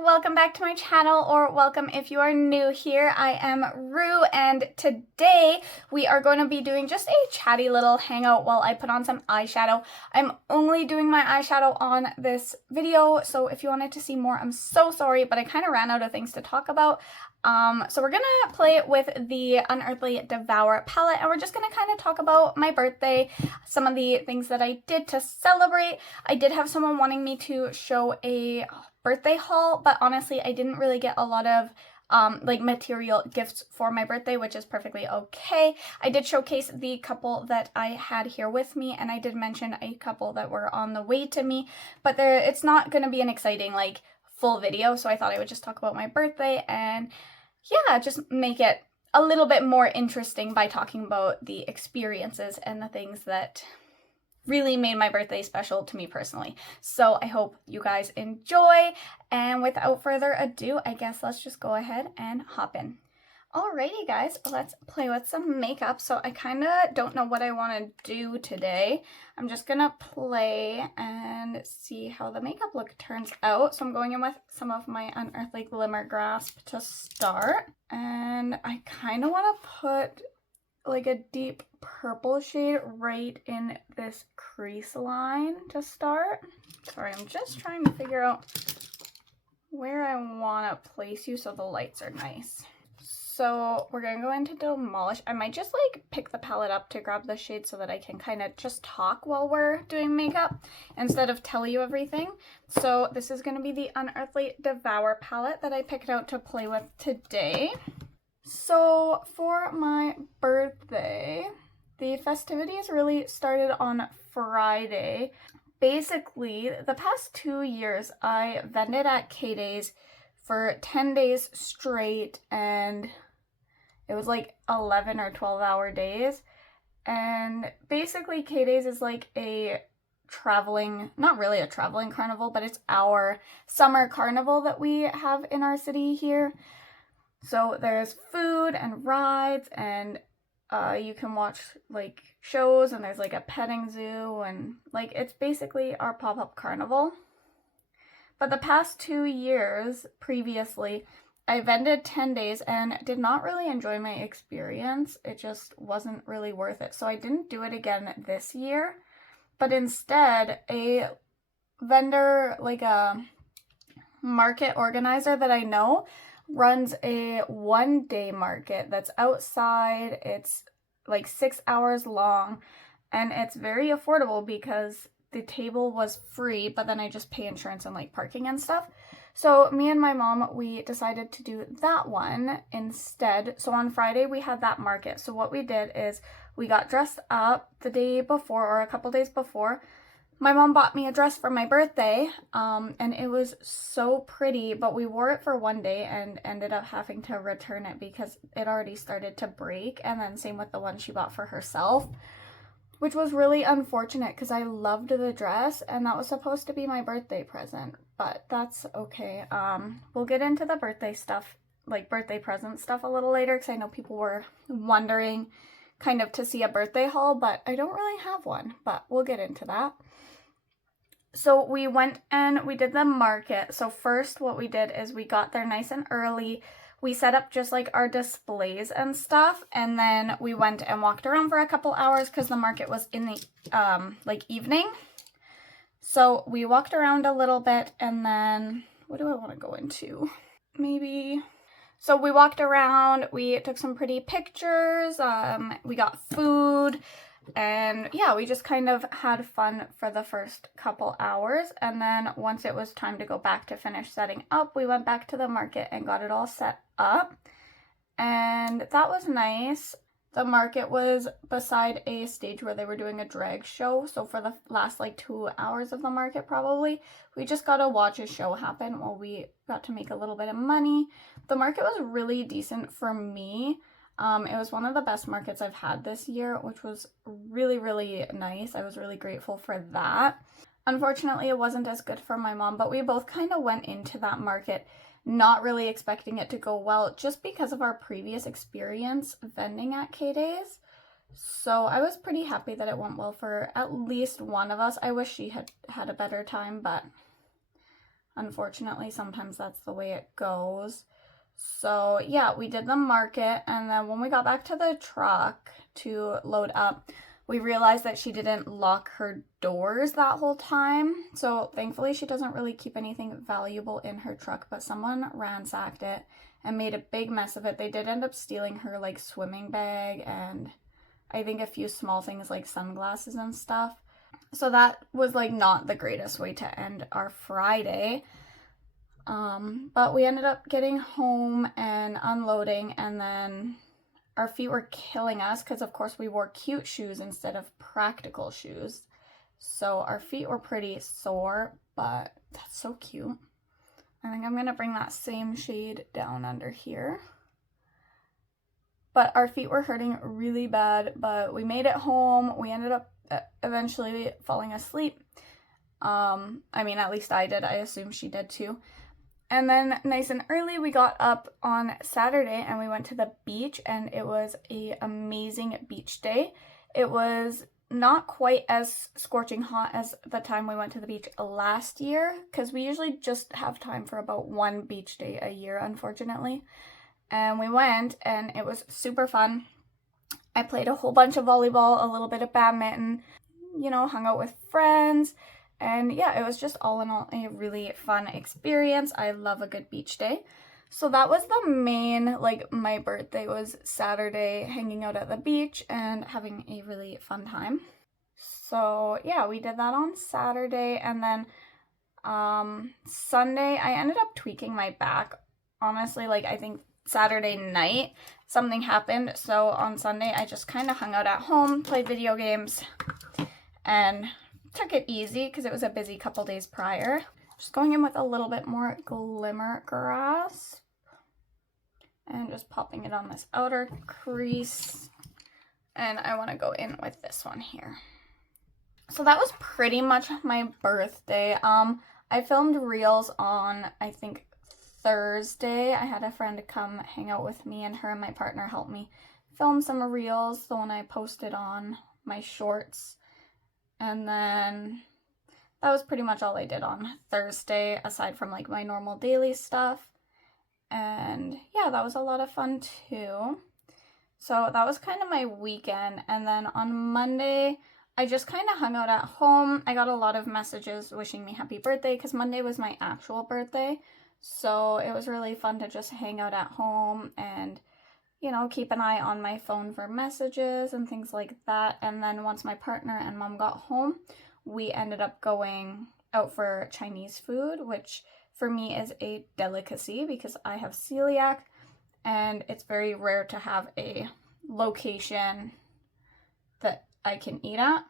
welcome back to my channel, or welcome if you are new here. I am Rue, and today we are going to be doing just a chatty little hangout while I put on some eyeshadow. I'm only doing my eyeshadow on this video, so if you wanted to see more, I'm so sorry, but I kind of ran out of things to talk about. So we're gonna play with the Unearthly Devour palette, and we're just gonna kind of talk about my birthday, some of the things that I did to celebrate. I did have someone wanting me to show a birthday haul, but honestly I didn't really get a lot of like material gifts for my birthday, which is perfectly okay. I did showcase the couple that I had here with me, and I did mention a couple that were on the way to me, but it's not going to be an exciting like full video, so I thought I would just talk about my birthday and yeah, just make it a little bit more interesting by talking about the experiences and the things that really made my birthday special to me personally. So I hope you guys enjoy, and without further ado, I guess let's just go ahead and hop in. Alrighty guys, let's play with some makeup. So I kind of don't know what I want to do today. I'm just gonna play and see how the makeup look turns out. So I'm going in with some of my Unearthly Glimmer Grasp to start. And I kind of want to put like a deep purple shade right in this crease line to start. Sorry, I'm just trying to figure out where I want to place you so the lights are nice. So we're going to go into Demolish. I might just like pick the palette up to grab the shade so that I can kind of just talk while we're doing makeup instead of tell you everything. So this is going to be the Unearthly Devour palette that I picked out to play with today. So for my birthday, the festivities really started on Friday. Basically, the past 2 years, I vended at K-Days for 10 days straight, and it was like 11 or 12-hour days. And basically, K-Days is like a traveling, not really a traveling carnival, but it's our summer carnival that we have in our city here. So there's food and rides, and you can watch like shows, and there's like a petting zoo, and like it's basically our pop-up carnival. But the past 2 years previously, I vended 10 days and did not really enjoy my experience. It just wasn't really worth it. So I didn't do it again this year, but instead a vendor, like a market organizer that I know, runs a 1-day market that's outside. It's like 6 hours long, and it's very affordable because the table was free, but then I just pay insurance and like parking and stuff. So me and my mom, we decided to do that one instead. So on Friday we had that market. So what we did is we got dressed up the day before, or a couple days before. My mom bought me a dress for my birthday, and it was so pretty, but we wore it for 1 day and ended up having to return it because it already started to break, and then same with the one she bought for herself, which was really unfortunate because I loved the dress and that was supposed to be my birthday present, but that's okay. We'll get into the birthday stuff, like birthday present stuff, a little later, because I know people were wondering kind of to see a birthday haul, but I don't really have one, but we'll get into that. So we went and we did the market. So first what we did is we got there nice and early. We set up just like our displays and stuff, and then we went and walked around for a couple hours because the market was in the like evening. So we walked around a little bit, and then what do I want to go into? Maybe. So we walked around, we took some pretty pictures, we got food, and yeah, we just kind of had fun for the first couple hours. And then once it was time to go back to finish setting up, we went back to the market and got it all set up. And that was nice. The market was beside a stage where they were doing a drag show. So for the last like 2 hours of the market probably, we just got to watch a show happen while we got to make a little bit of money. The market was really decent for me. It was one of the best markets I've had this year, which was really, really nice. I was really grateful for that. Unfortunately, it wasn't as good for my mom, but we both kind of went into that market not really expecting it to go well just because of our previous experience vending at K-Days. So I was pretty happy that it went well for at least one of us. I wish she had had a better time, but Unfortunately, sometimes that's the way it goes. So yeah, we did the market, and then when we got back to the truck to load up, we realized that she didn't lock her doors that whole time. So thankfully she doesn't really keep anything valuable in her truck, but someone ransacked it and made a big mess of it. They did end up stealing her like swimming bag and I think a few small things like sunglasses and stuff. So that was like not the greatest way to end our Friday. But we ended up getting home and unloading, and then our feet were killing us because of course we wore cute shoes instead of practical shoes. So our feet were pretty sore, but that's so cute. I think I'm gonna bring that same shade down under here. But our feet were hurting really bad, but we made it home. We ended up eventually falling asleep. I mean, at least I did. I assume she did too. And then nice and early, we got up on Saturday and we went to the beach, and it was an amazing beach day. It was not quite as scorching hot as the time we went to the beach last year, because we usually just have time for about one beach day a year, unfortunately. And we went, and it was super fun. I played a whole bunch of volleyball, a little bit of badminton, you know, hung out with friends. And yeah, it was just all in all a really fun experience. I love a good beach day. So that was the main, like, my birthday was Saturday, hanging out at the beach and having a really fun time. So yeah, we did that on Saturday, and then Sunday I ended up tweaking my back. Honestly, like, I think Saturday night something happened, so on Sunday I just kind of hung out at home, played video games, and took it easy because it was a busy couple days prior. Just going in with a little bit more Glimmer Grasp and just popping it on this outer crease, and I want to go in with this one here. So that was pretty much my birthday. I filmed reels on, I think, Thursday. I had a friend come hang out with me, and her and my partner helped me film some reels, the one I posted on my shorts. And then that was pretty much all I did on Thursday, aside from like my normal daily stuff. And yeah, that was a lot of fun too. So that was kind of my weekend. And then on Monday, I just kind of hung out at home. I got a lot of messages wishing me happy birthday because Monday was my actual birthday. So it was really fun to just hang out at home and, you know, keep an eye on my phone for messages and things like that. And then once my partner and mom got home, we ended up going out for Chinese food, which for me is a delicacy because I have celiac, and it's very rare to have a location that I can eat at.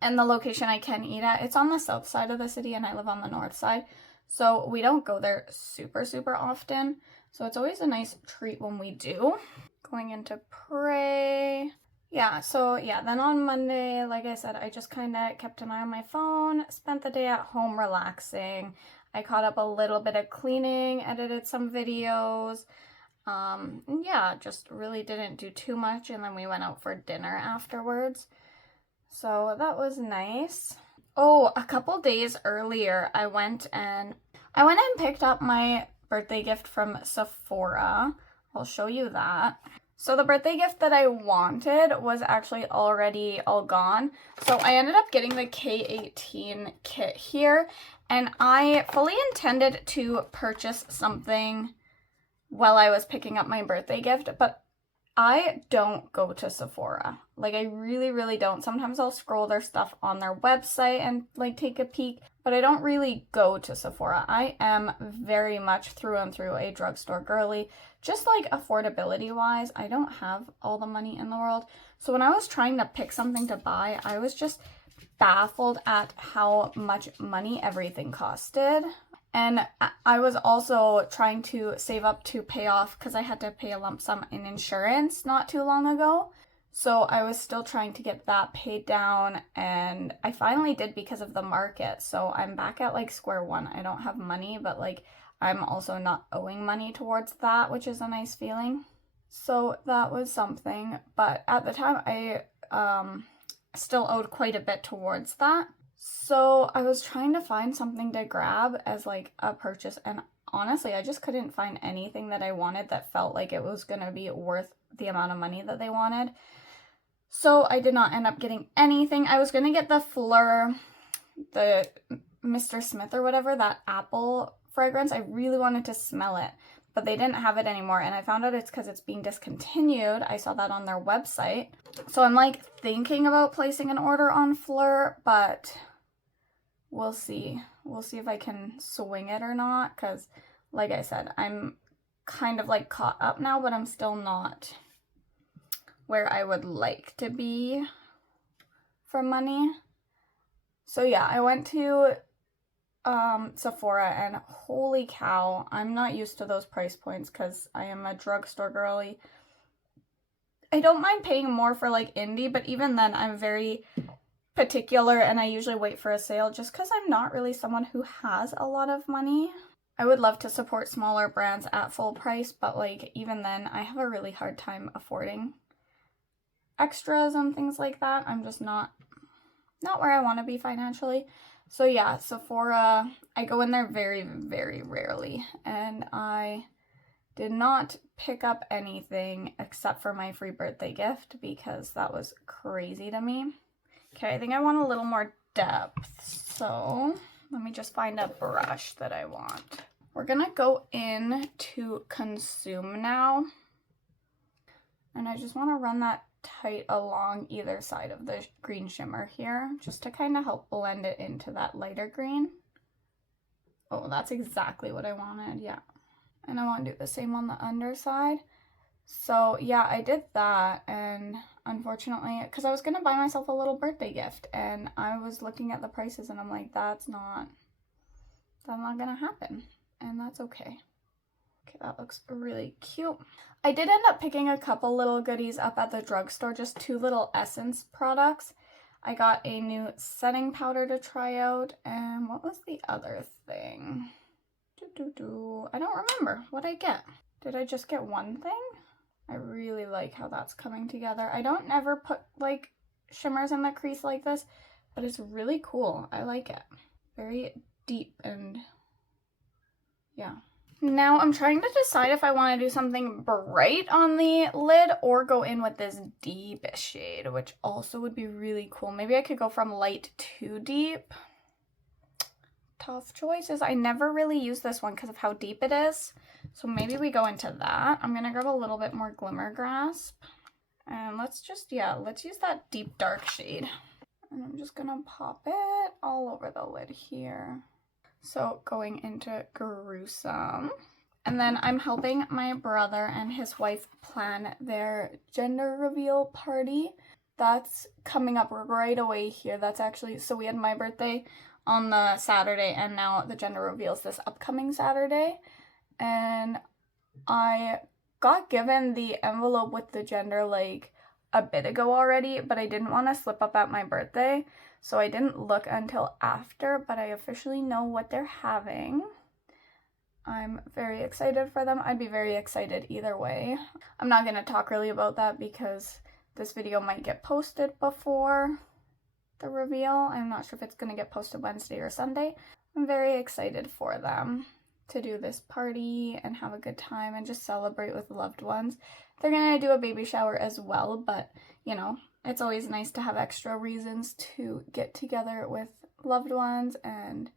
And the location I can eat at, it's on the south side of the city and I live on the north side. So we don't go there super often. So it's always a nice treat when we do. Going in to pray. Yeah, so yeah, then on Monday, like I said, I just kind of kept an eye on my phone, spent the day at home relaxing. I caught up a little bit of cleaning, edited some videos. Yeah, just really didn't do too much, and then we went out for dinner afterwards. So that was nice. Oh, a couple days earlier, I went and picked up my birthday gift from Sephora. I'll show you that. So the birthday gift that I wanted was actually already all gone. So I ended up getting the K18 kit here, and I fully intended to purchase something while I was picking up my birthday gift, but I don't go to Sephora. Like, I really don't. Sometimes I'll scroll their stuff on their website and like take a peek, but I don't really go to Sephora. I am very much through and through a drugstore girly. Just like affordability wise, I don't have all the money in the world. So when I was trying to pick something to buy, I was just baffled at how much money everything costed. And I was also trying to save up to pay off because I had to pay a lump sum in insurance not too long ago. So I was still trying to get that paid down, and I finally did because of the market. So I'm back at like square one. I don't have money, but like I'm also not owing money towards that, which is a nice feeling. So that was something. But at the time, I still owed quite a bit towards that. So I was trying to find something to grab as like a purchase, and honestly, I just couldn't find anything that I wanted that felt like it was gonna be worth the amount of money that they wanted. So I did not end up getting anything. I was gonna get the Fleur, the Mr. Smith or whatever, that apple fragrance. I really wanted to smell it, but they didn't have it anymore, and I found out it's because it's being discontinued. I saw that on their website. So I'm like thinking about placing an order on Fleur, but we'll see. We'll see if I can swing it or not, because like I said, I'm kind of like caught up now, but I'm still not where I would like to be for money. So yeah, I went to Sephora, and holy cow, I'm not used to those price points because I am a drugstore girly. I don't mind paying more for like indie, but even then I'm very particular, and I usually wait for a sale just because I'm not really someone who has a lot of money. I would love to support smaller brands at full price, but like even then I have a really hard time affording extras and things like that. I'm just not where I want to be financially. So yeah, Sephora, I go in there very, very rarely, and I did not pick up anything except for my free birthday gift because that was crazy to me. Okay, I think I want a little more depth, so let me just find a brush that I want. We're gonna go in to Consume now, and I just want to run that tight along either side of the green shimmer here, just to kind of help blend it into that lighter green. Oh, that's exactly what I wanted, yeah. And I want to do the same on the underside. So yeah, I did that, and unfortunately, because I was going to buy myself a little birthday gift, and I was looking at the prices, and I'm like, that's not going to happen, and that's okay. Okay, that looks really cute. I did end up picking a couple little goodies up at the drugstore, just 2 little Essence products. I got a new setting powder to try out, and what was the other thing? I don't remember what I get. Did I just get one thing? I really like how that's coming together. I don't ever put like shimmers in the crease like this, but it's really cool. I like it. Very deep, and yeah. Now I'm trying to decide if I want to do something bright on the lid or go in with this deep shade, which also would be really cool. Maybe I could go from light to deep. Tough choices. I never really use this one because of how deep it is. So maybe we go into that. I'm going to grab a little bit more Glimmer Grasp. And let's use that deep dark shade. And I'm just going to pop it all over the lid here. So going into Gruesome. And then I'm helping my brother and his wife plan their gender reveal party. That's coming up right away here. That's actually, so we had my birthday on the Saturday, and now the gender reveal is this upcoming Saturday. And I got given the envelope with the gender like a bit ago already, but I didn't want to slip up at my birthday, so I didn't look until after, but I officially know what they're having. I'm very excited for them. I'd be very excited either way. I'm not going to talk really about that because this video might get posted before the reveal. I'm not sure if it's going to get posted Wednesday or Sunday. I'm very excited for them to do this party and have a good time and just celebrate with loved ones. They're going to do a baby shower as well, but you know, it's always nice to have extra reasons to get together with loved ones and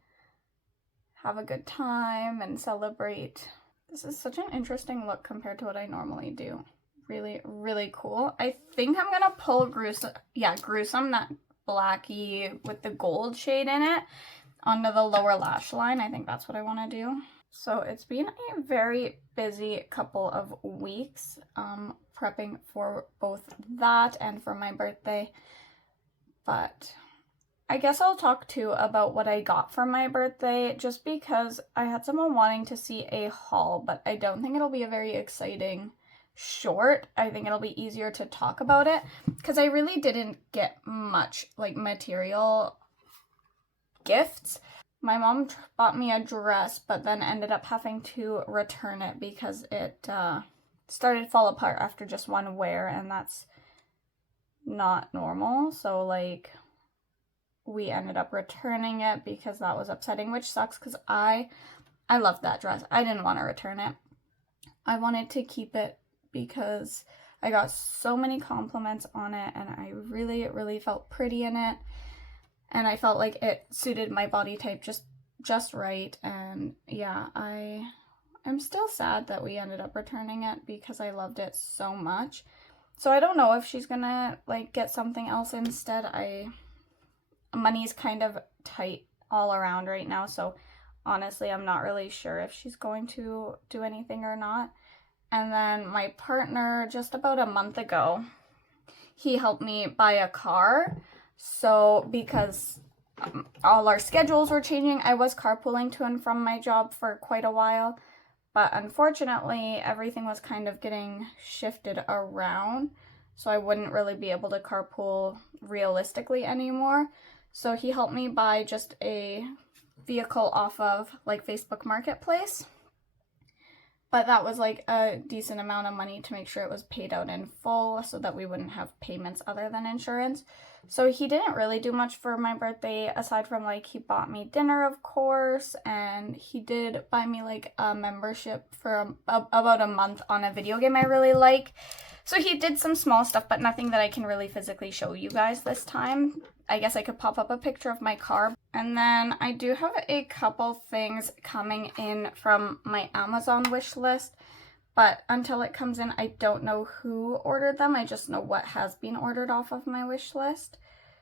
have a good time and celebrate. This is such an interesting look compared to what I normally do. Really, really cool. I think I'm gonna pull Gruesome, that blacky with the gold shade in it, onto the lower lash line. I think that's what I want to do. So it's been a very busy couple of weeks prepping for both that and for my birthday, but I guess I'll talk too about what I got for my birthday, just because I had someone wanting to see a haul, but I don't think it'll be a very exciting short. I think it'll be easier to talk about it because I really didn't get much like material gifts. My mom bought me a dress, but then ended up having to return it because it started to fall apart after just one wear, and that's not normal. So like we ended up returning it because that was upsetting, which sucks because I loved that dress. I didn't want to return it. I wanted to keep it because I got so many compliments on it and I really, really felt pretty in it. And I felt like it suited my body type just right. And yeah, I'm still sad that we ended up returning it because I loved it so much. So I don't know if she's gonna like get something else instead. Money's kind of tight all around right now, so honestly I'm not really sure if she's going to do anything or not. And then my partner, just about a month ago, he helped me buy a car. So because all our schedules were changing, I was carpooling to and from my job for quite a while. But unfortunately, everything was kind of getting shifted around. So I wouldn't really be able to carpool realistically anymore. So he helped me buy just a vehicle off of like Facebook Marketplace. But that was like a decent amount of money to make sure it was paid out in full so that we wouldn't have payments other than insurance. So he didn't really do much for my birthday aside from like he bought me dinner, of course, and he did buy me like a membership for about a month on a video game I really like. So he did some small stuff, but nothing that I can really physically show you guys this time. I guess I could pop up a picture of my car. And then I do have a couple things coming in from my Amazon wish list, but until it comes in, I don't know who ordered them. I just know what has been ordered off of my wish list.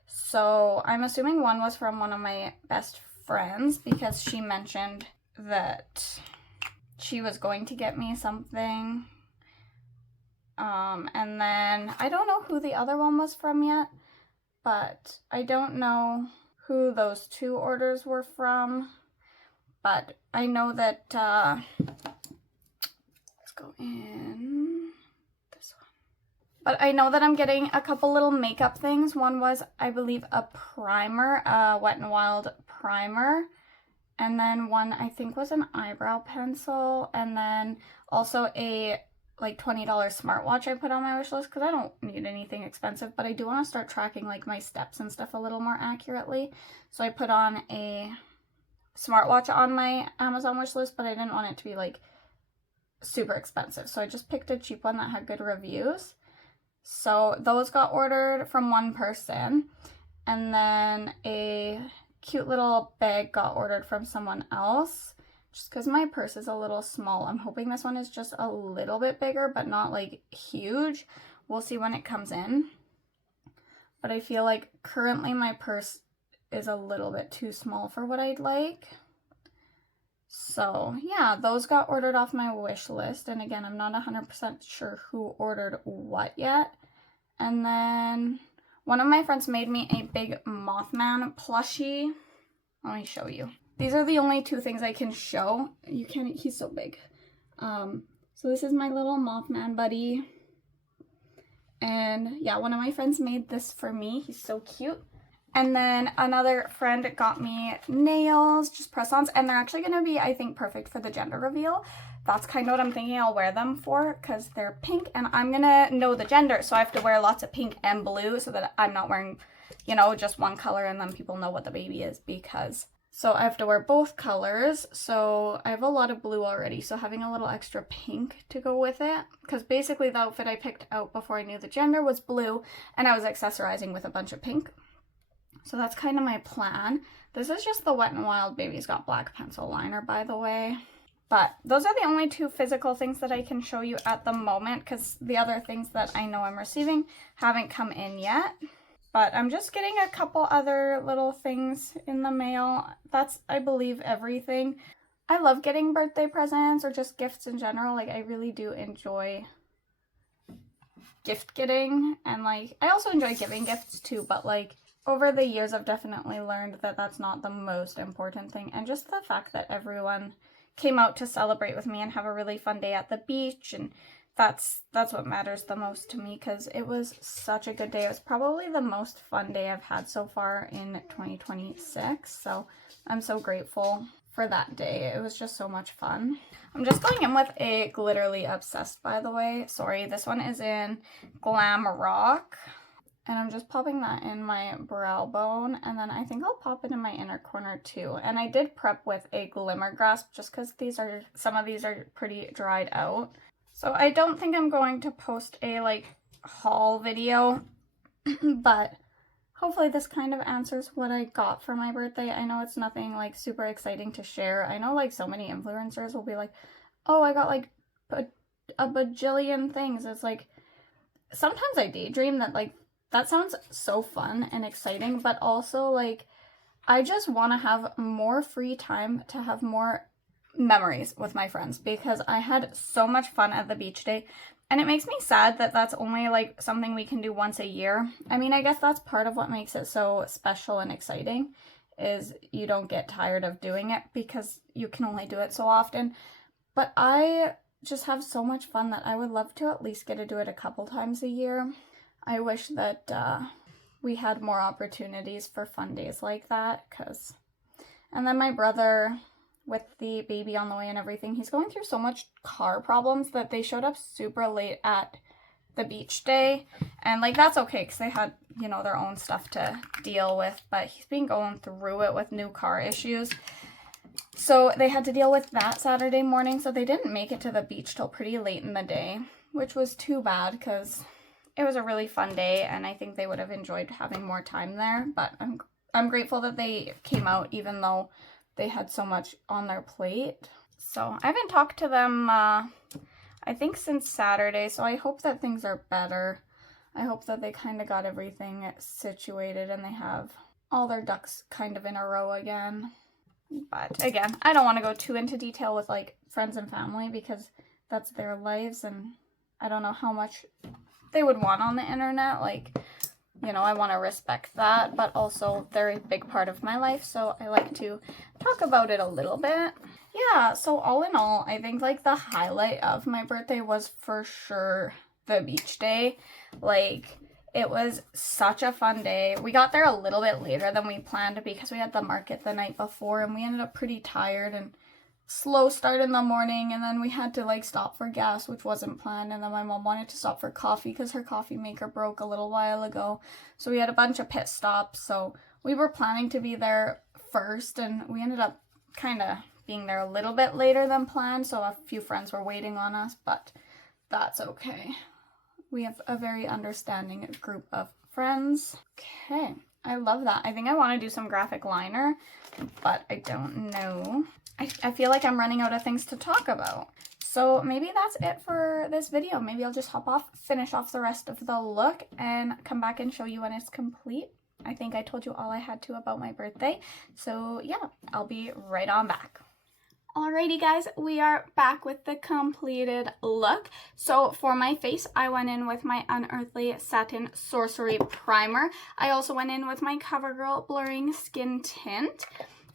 So I'm assuming one was from one of my best friends because she mentioned that she was going to get me something. And then I don't know who the other one was from yet, but I don't know who those two orders were from, but I know that, let's go in this one. But I know that I'm getting a couple little makeup things. One was, I believe, a primer, a Wet n Wild primer, and then one I think was an eyebrow pencil, and then also a like $20 smartwatch I put on my wish list because I don't need anything expensive, but I do want to start tracking like my steps and stuff a little more accurately. So I put on a smartwatch on my Amazon wish list, but I didn't want it to be like super expensive. So I just picked a cheap one that had good reviews. So those got ordered from one person, and then a cute little bag got ordered from someone else. Just because my purse is a little small. I'm hoping this one is just a little bit bigger, but not like huge. We'll see when it comes in. But I feel like currently my purse is a little bit too small for what I'd like. So yeah, those got ordered off my wish list. And again, I'm not 100% sure who ordered what yet. And then one of my friends made me a big Mothman plushie. Let me show you. These are the only two things I can show. You can't, he's so big. So this is my little Mothman buddy. And yeah, one of my friends made this for me. He's so cute. And then another friend got me nails, just press-ons, and they're actually gonna be, I think, perfect for the gender reveal. That's kind of what I'm thinking I'll wear them for, because they're pink, and I'm gonna know the gender, so I have to wear lots of pink and blue so that I'm not wearing, you know, just one color and then people know what the baby is, because so I have to wear both colors. So I have a lot of blue already, so having a little extra pink to go with it, because basically the outfit I picked out before I knew the gender was blue, and I was accessorizing with a bunch of pink. So that's kind of my plan. This is just the Wet n Wild Baby's Got Black pencil liner, by the way. But those are the only two physical things that I can show you at the moment, because the other things that I know I'm receiving haven't come in yet. But I'm just getting a couple other little things in the mail. That's, I believe, everything. I love getting birthday presents or just gifts in general. Like, I really do enjoy gift getting. And, like, I also enjoy giving gifts too, but, like, over the years, I've definitely learned that that's not the most important thing. And just the fact that everyone came out to celebrate with me and have a really fun day at the beach, and that's what matters the most to me, because it was such a good day. It was probably the most fun day I've had so far in 2026, so I'm so grateful for that day. It was just so much fun. I'm just going in with a Glitterly Obsessed, by the way. Sorry, this one is in Glam Rock. And I'm just popping that in my brow bone, and then I think I'll pop it in my inner corner too. And I did prep with a Glimmer Grasp just because some of these are pretty dried out. So I don't think I'm going to post a like haul video, but hopefully this kind of answers what I got for my birthday. I know it's nothing like super exciting to share. I know like so many influencers will be like, oh, I got like a bajillion things. It's like, sometimes I daydream that like, that sounds so fun and exciting, but also like, I just want to have more free time to have more memories with my friends, because I had so much fun at the beach day, and it makes me sad that that's only like something we can do once a year. I mean, I guess that's part of what makes it so special and exciting, is you don't get tired of doing it because you can only do it so often. But I just have so much fun that I would love to at least get to do it a couple times a year. I wish that we had more opportunities for fun days like that, and then my brother, with the baby on the way and everything, he's going through so much car problems that they showed up super late at the beach day, and like that's okay because they had, you know, their own stuff to deal with, but he's been going through it with new car issues, so they had to deal with that Saturday morning, so they didn't make it to the beach till pretty late in the day, which was too bad because it was a really fun day, and I think they would have enjoyed having more time there. But I'm grateful that they came out, even though they had so much on their plate. So I haven't talked to them, I think since Saturday, so I hope that things are better. I hope that they kind of got everything situated and they have all their ducks kind of in a row again. But again, I don't want to go too into detail with like friends and family because that's their lives, and I don't know how much they would want on the internet. Like, you know, I want to respect that, but also they're a big part of my life, so I like to talk about it a little bit. Yeah, so all in all, I think like the highlight of my birthday was for sure the beach day. Like, it was such a fun day. We got there a little bit later than we planned because we had the market the night before, and we ended up pretty tired and slow start in the morning, and then we had to like stop for gas, which wasn't planned, and then my mom wanted to stop for coffee because her coffee maker broke a little while ago, so we had a bunch of pit stops. So we were planning to be there first, and we ended up kind of being there a little bit later than planned, so a few friends were waiting on us, but that's okay. We have a very understanding group of friends. Okay, I love that. I think I want to do some graphic liner, but I don't know. I feel like I'm running out of things to talk about. So maybe that's it for this video. Maybe I'll just hop off, finish off the rest of the look, and come back and show you when it's complete. I think I told you all I had to about my birthday. So yeah, I'll be right on back. Alrighty guys, we are back with the completed look. So for my face, I went in with my Unearthly Satin Sorcery Primer. I also went in with my CoverGirl Blurring Skin Tint.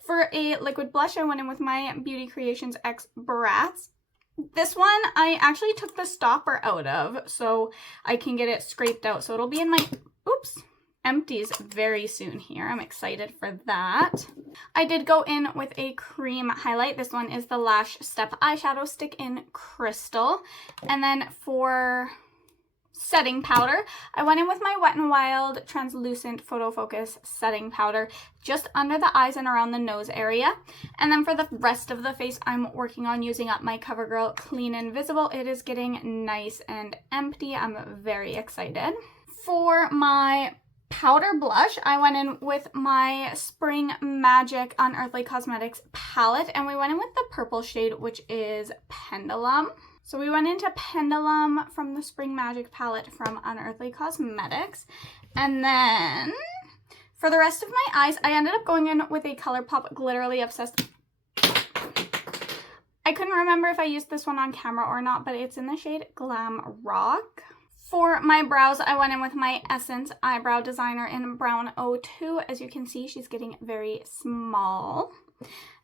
For a liquid blush, I went in with my Beauty Creations X Bratz. This one, I actually took the stopper out of so I can get it scraped out. So it'll be in my, empties very soon here. I'm excited for that. I did go in with a cream highlight. This one is the Lash Step Eyeshadow Stick in Crystal. And then for setting powder, I went in with my Wet n Wild Translucent Photo Focus Setting Powder just under the eyes and around the nose area. And then for the rest of the face, I'm working on using up my CoverGirl Clean Invisible. It is getting nice and empty. I'm very excited. For my powder blush, I went in with my Spring Magic Unearthly Cosmetics palette, and we went in with the purple shade, which is Pendulum. So we went into Pendulum from the Spring Magic palette from Unearthly Cosmetics. And then for the rest of my eyes, I ended up going in with a ColourPop Glitterly Obsessed. I couldn't remember if I used this one on camera or not, but it's in the shade Glam Rock. For my brows, I went in with my Essence Eyebrow Designer in Brown 02. As you can see, she's getting very small.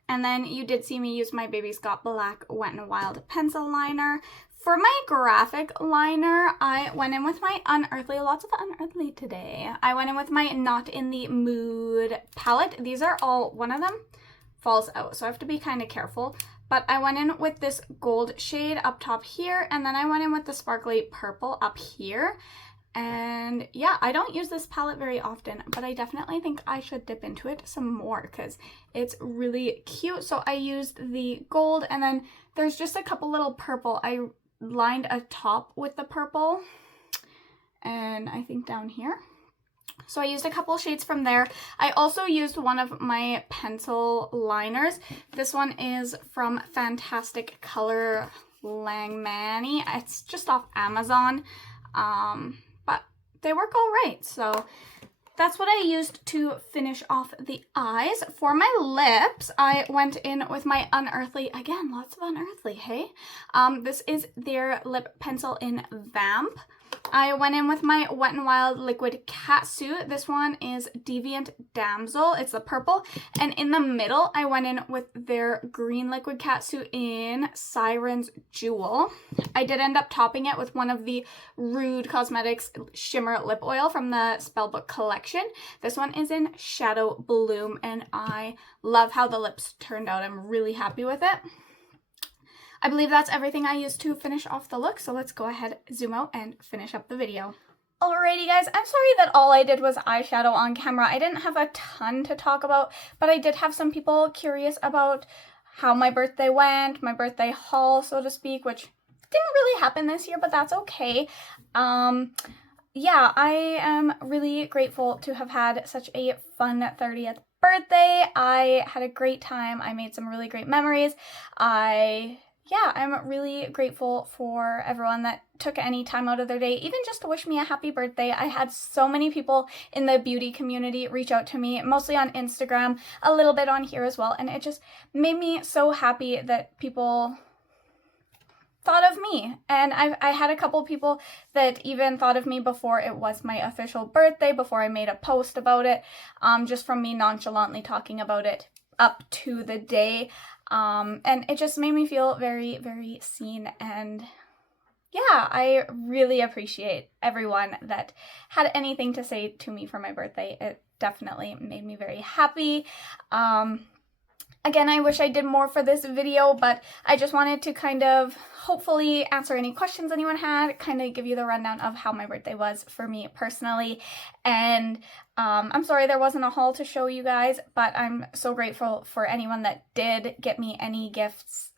And then you did see me use my Baby Scott Black Wet n Wild pencil liner. For my graphic liner, I went in with my Unearthly, lots of Unearthly today. I went in with my Not in the Mood palette. These are all, one of them falls out, so I have to be kind of careful. But I went in with this gold shade up top here, and then I went in with the sparkly purple up here. And yeah, I don't use this palette very often, but I definitely think I should dip into it some more because it's really cute. So I used the gold, and then there's just a couple little purple. I lined a top with the purple, and I think down here. So I used a couple shades from there. I also used one of my pencil liners. This one is from Fantastic Color Langmani. It's just off Amazon. But they work all right. So that's what I used to finish off the eyes. For my lips, I went in with my Unearthly. Again, lots of Unearthly, hey? This is their lip pencil in Vamp. I went in with my Wet n Wild Liquid Catsuit. This one is Deviant Damsel. It's the purple. And in the middle, I went in with their green liquid catsuit in Siren's Jewel. I did end up topping it with one of the Rude Cosmetics Shimmer Lip Oil from the Spellbook collection. This one is in Shadow Bloom, and I love how the lips turned out. I'm really happy with it. I believe that's everything I used to finish off the look, so let's go ahead, zoom out, and finish up the video. Alrighty guys, I'm sorry that all I did was eyeshadow on camera. I didn't have a ton to talk about, but I did have some people curious about how my birthday went, my birthday haul, so to speak, which didn't really happen this year, but that's okay. Yeah, I am really grateful to have had such a fun 30th birthday. I had a great time. I made some really great memories. Yeah, I'm really grateful for everyone that took any time out of their day, even just to wish me a happy birthday. I had so many people in the beauty community reach out to me, mostly on Instagram, a little bit on here as well, and it just made me so happy that people thought of me. And I had a couple people that even thought of me before it was my official birthday, before I made a post about it, just from me nonchalantly talking about it up to the day. And it just made me feel very, very seen, and yeah, I really appreciate everyone that had anything to say to me for my birthday. It definitely made me very happy. Again, I wish I did more for this video, but I just wanted to kind of hopefully answer any questions anyone had, kind of give you the rundown of how my birthday was for me personally. And I'm sorry there wasn't a haul to show you guys, but I'm so grateful for anyone that did get me any gifts.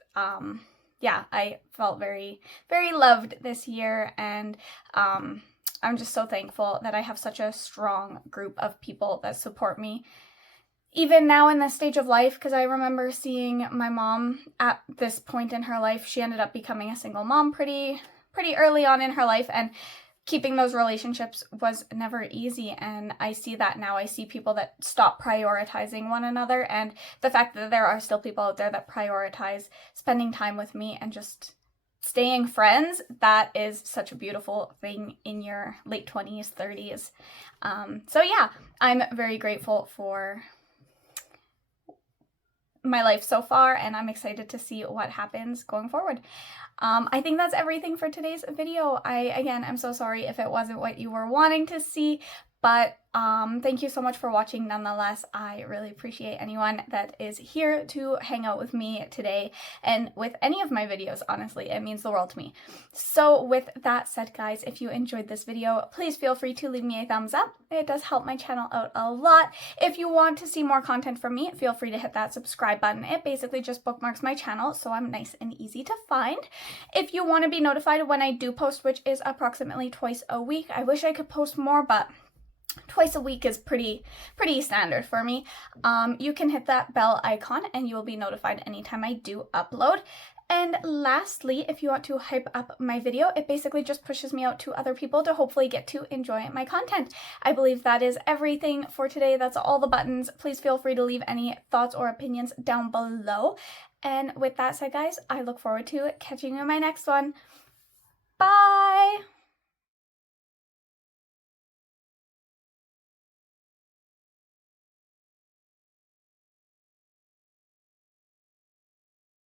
Yeah, I felt very, very loved this year, and I'm just so thankful that I have such a strong group of people that support me even now in this stage of life, because I remember seeing my mom at this point in her life. She ended up becoming a single mom pretty early on in her life, and keeping those relationships was never easy, and I see that now. I see people that stop prioritizing one another, and the fact that there are still people out there that prioritize spending time with me and just staying friends, that is such a beautiful thing in your late 20s, 30s. So yeah, I'm very grateful for my life so far, and I'm excited to see what happens going forward. I think that's everything for today's video. Again, I'm so sorry if it wasn't what you were wanting to see, but thank you so much for watching nonetheless. I really appreciate anyone that is here to hang out with me today, and with any of my videos, honestly. It means the world to me. So with that said, guys, if you enjoyed this video, please feel free to leave me a thumbs up. It does help my channel out a lot. If you want to see more content from me, feel free to hit that subscribe button. It basically just bookmarks my channel, so I'm nice and easy to find. If you want to be notified when I do post, which is approximately twice a week, I wish I could post more, but twice a week is pretty standard for me. You can hit that bell icon and you will be notified anytime I do upload. And lastly, if you want to hype up my video, it basically just pushes me out to other people to hopefully get to enjoy my content. I believe that is everything for today. That's all the buttons. Please feel free to leave any thoughts or opinions down below. And with that said, guys, I look forward to catching you in my next one. Bye!